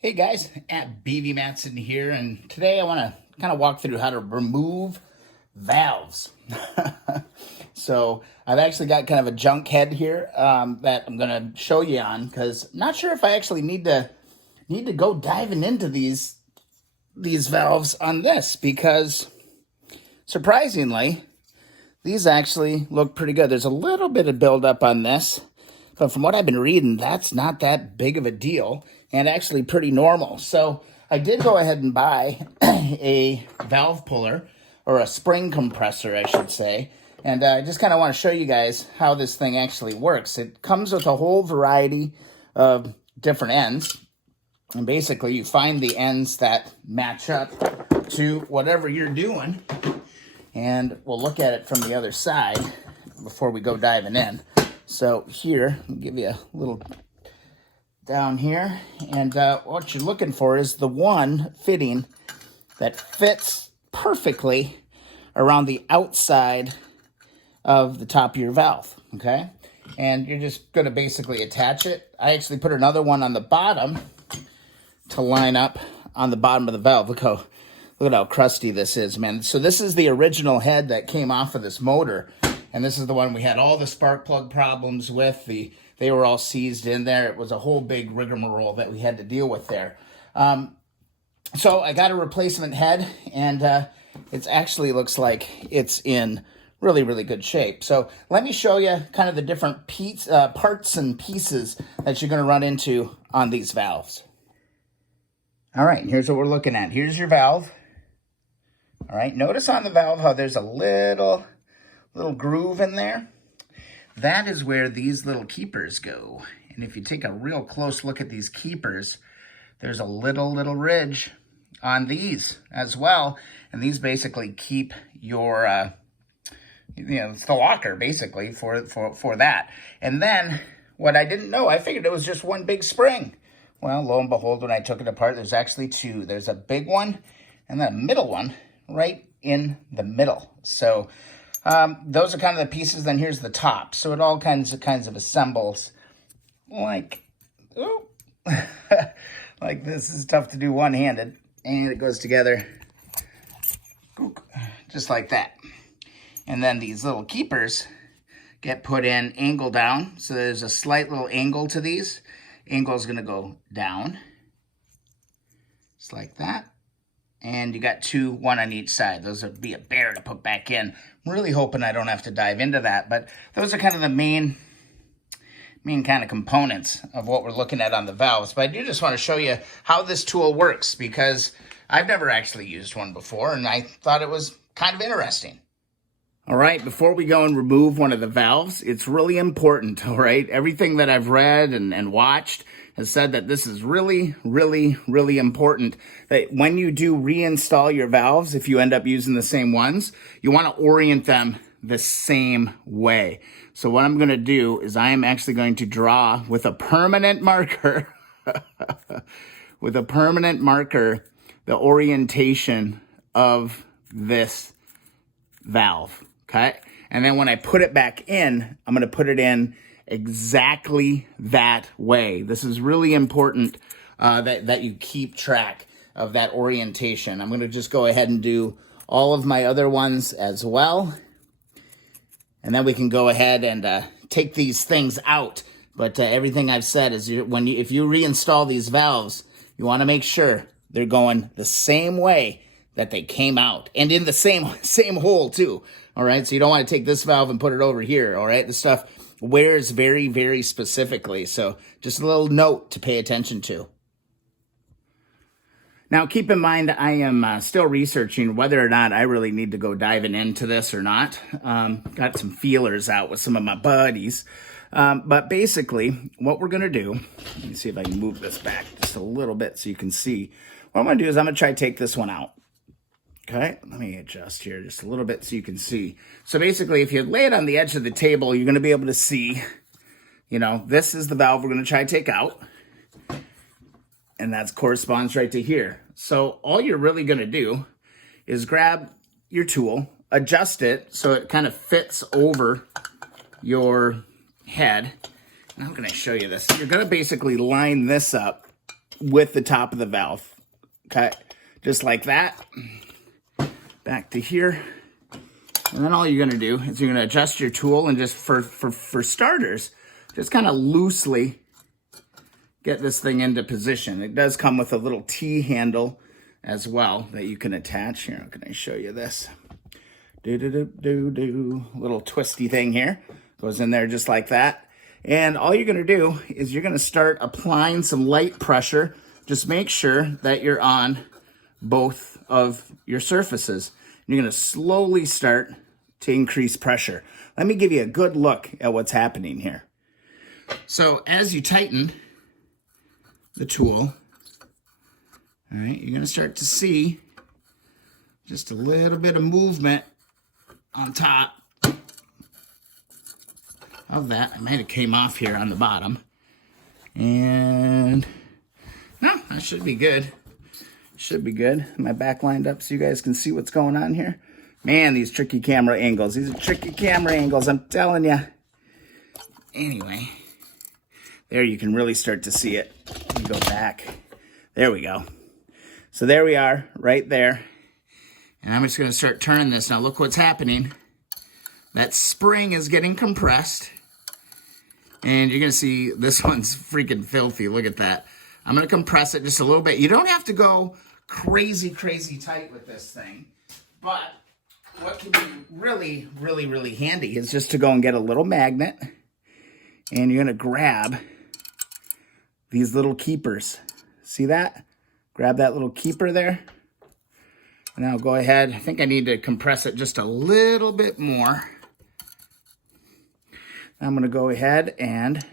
Hey guys, at BV Matson here, and today I want to kind of walk through how to remove valves. So I've actually got kind of a junk head here that I'm going to show you on because I'm not sure if I actually need to go diving into these valves on this because surprisingly these actually look pretty good. There's a little bit of buildup on this, but from what I've been reading, that's not that big of a deal and actually pretty normal. So I did go ahead and buy a valve puller, or a spring compressor, I should say. And I just kind of want to show you guys how this thing actually works. It comes with a whole variety of different ends. And basically, you find the ends that match up to whatever you're doing. And we'll look at it from the other side before we go diving in. So here, I'll give you a little down here. And what you're looking for is the one fitting that fits perfectly around the outside of the top of your valve, okay? And you're just gonna basically attach it. I actually put another one on the bottom to line up on the bottom of the valve. Look at how crusty this is, man. So this is the original head that came off of this motor. And this is the one we had all the spark plug problems with. They were all seized in there. It was a whole big rigmarole that we had to deal with there. So I got a replacement head, and it actually looks like it's in really, really good shape. So let me show you kind of the different parts and pieces that you're going to run into on these valves. All right, here's what we're looking at. Here's your valve. All right, notice on the valve how there's a little groove in there. That is where these little keepers go. And if you take a real close look at these keepers, there's a little ridge on these as well. And these basically keep your, it's the locker basically for that. And then what I didn't know, I figured it was just one big spring. Well, lo and behold, when I took it apart, there's actually two. There's a big one and then a middle one right in the middle. So those are kind of the pieces. Then here's the top. So it all kinds of assembles like, oh, like this is tough to do one-handed. And it goes together just like that. And then these little keepers get put in angle down. So there's a slight little angle to these. Angle is going to go down, just like that. And you got two, one on each side. Those would be a bear to put back in. I'm really hoping I don't have to dive into that, but those are kind of the main kind of components of what we're looking at on the valves. But I do just want to show you how this tool works because I've never actually used one before, and I thought it was kind of interesting. All right, before we go and remove one of the valves, it's really important, all right? Everything that I've read and watched has said that this is really, really, really important, that when you do reinstall your valves, if you end up using the same ones, you want to orient them the same way. So what I'm going to do is I am actually going to draw with a permanent marker, the orientation of this valve. Okay, and then when I put it back in, I'm going to put it in exactly that way. This is really important that you keep track of that orientation. I'm going to just go ahead and do all of my other ones as well. And then we can go ahead and take these things out. But everything I've said is if you reinstall these valves, you want to make sure they're going the same way that they came out, and in the same hole too. All right, so you don't want to take this valve and put it over here. All right, this stuff wears very, very specifically. So just a little note to pay attention to. Now, keep in mind, I am still researching whether or not I really need to go diving into this or not. Got some feelers out with some of my buddies. But basically, what we're going to do, let me see if I can move this back just a little bit so you can see. What I'm going to do is I'm going to try to take this one out. Okay, let me adjust here just a little bit so you can see. So basically, if you lay it on the edge of the table, you're going to be able to see, this is the valve we're going to try to take out. And that corresponds right to here. So all you're really going to do is grab your tool, adjust it so it kind of fits over your head. And I'm going to show you this. You're going to basically line this up with the top of the valve. Okay, just like that. Back to here. And then all you're gonna do is you're gonna adjust your tool and just for starters, just kind of loosely get this thing into position. It does come with a little T handle as well that you can attach. Here, how can I show you this? Little twisty thing here. Goes in there just like that. And all you're gonna do is you're gonna start applying some light pressure. Just make sure that you're on both of your surfaces. You're gonna slowly start to increase pressure. Let me give you a good look at what's happening here. So as you tighten the tool, all right, you're gonna start to see just a little bit of movement on top of that. I might have came off here on the bottom. And no, that should be good. Should be good. My back lined up so you guys can see what's going on here. Man, these tricky camera angles. These are tricky camera angles, I'm telling you. Anyway, there you can really start to see it. Let me go back. There we go. So there we are, right there. And I'm just going to start turning this. Now look what's happening. That spring is getting compressed. And you're going to see this one's freaking filthy. Look at that. I'm going to compress it just a little bit. You don't have to go crazy tight with this thing. But what can be really handy is just to go and get a little magnet. And you're going to grab these little keepers. See that? Grab that little keeper there. And I'll go ahead. I think I need to compress it just a little bit more. I'm going to go ahead and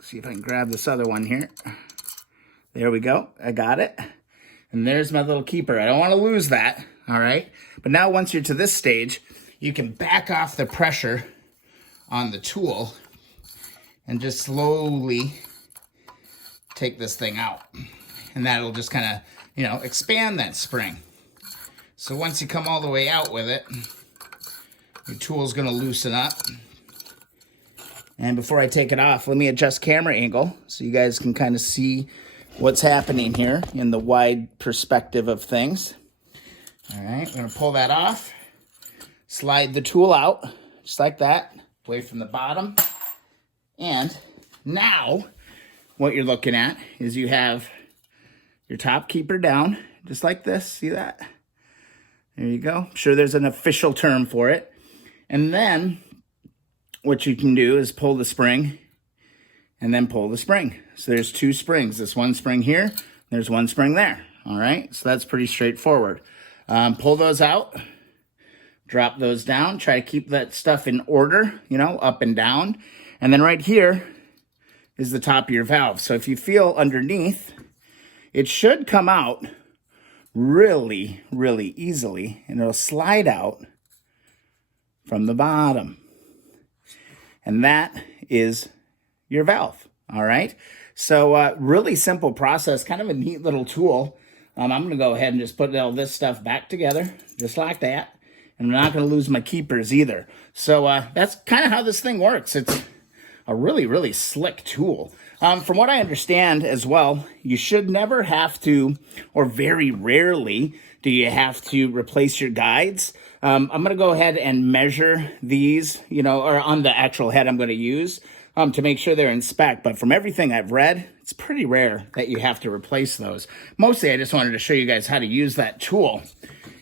see if I can grab this other one here. There we go. I got it. And there's my little keeper. I don't want to lose that. All right. But now once you're to this stage, you can back off the pressure on the tool and just slowly take this thing out. And that'll just kind of, you know, expand that spring. So once you come all the way out with it, your tool's going to loosen up. And before I take it off, let me adjust camera angle so you guys can kind of see what's happening here in the wide perspective of things. All right, I'm going to pull that off. Slide the tool out just like that, away from the bottom. And now what you're looking at is you have your top keeper down, just like this. See that? There you go. I'm sure there's an official term for it. And then what you can do is pull the spring and then pull the spring. So there's two springs. This one spring here, there's one spring there. All right, so that's pretty straightforward. Pull those out, drop those down, try to keep that stuff in order, you know, up and down. And then right here is the top of your valve. So if you feel underneath, it should come out really easily, and it'll slide out from the bottom. And that is your valve, all right? So really simple process, kind of a neat little tool. I'm going to go ahead and just put all this stuff back together, just like that. And I'm not going to lose my keepers either. So that's kind of how this thing works. It's a really slick tool. From what I understand as well, you should never have to, or very rarely do you have to replace your guides. I'm going to go ahead and measure these, you know, or on the actual head I'm going to use to make sure they're in spec. But from everything I've read, it's pretty rare that you have to replace those. Mostly I just wanted to show you guys how to use that tool.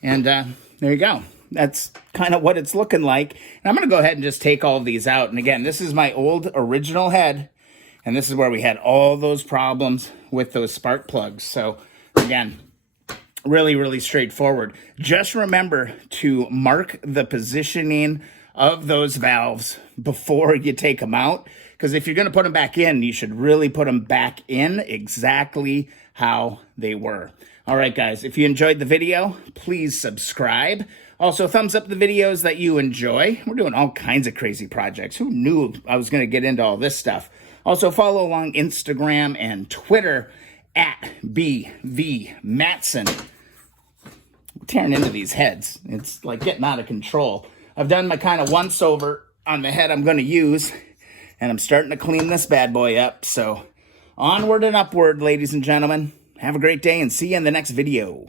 And there you go. That's kind of what it's looking like. And I'm going to go ahead and just take all of these out. And again, this is my old original head. And this is where we had all those problems with those spark plugs. So again, really straightforward. Just remember to mark the positioning of those valves before you take them out. Because if you're going to put them back in, you should really put them back in exactly how they were. All right, guys, if you enjoyed the video, please subscribe. Also, thumbs up the videos that you enjoy. We're doing all kinds of crazy projects. Who knew I was going to get into all this stuff? Also, follow along Instagram and Twitter at BVMatson. I'm tearing into these heads. It's like getting out of control. I've done my kind of once over on the head I'm going to use, and I'm starting to clean this bad boy up. So onward and upward, ladies and gentlemen. Have a great day and see you in the next video.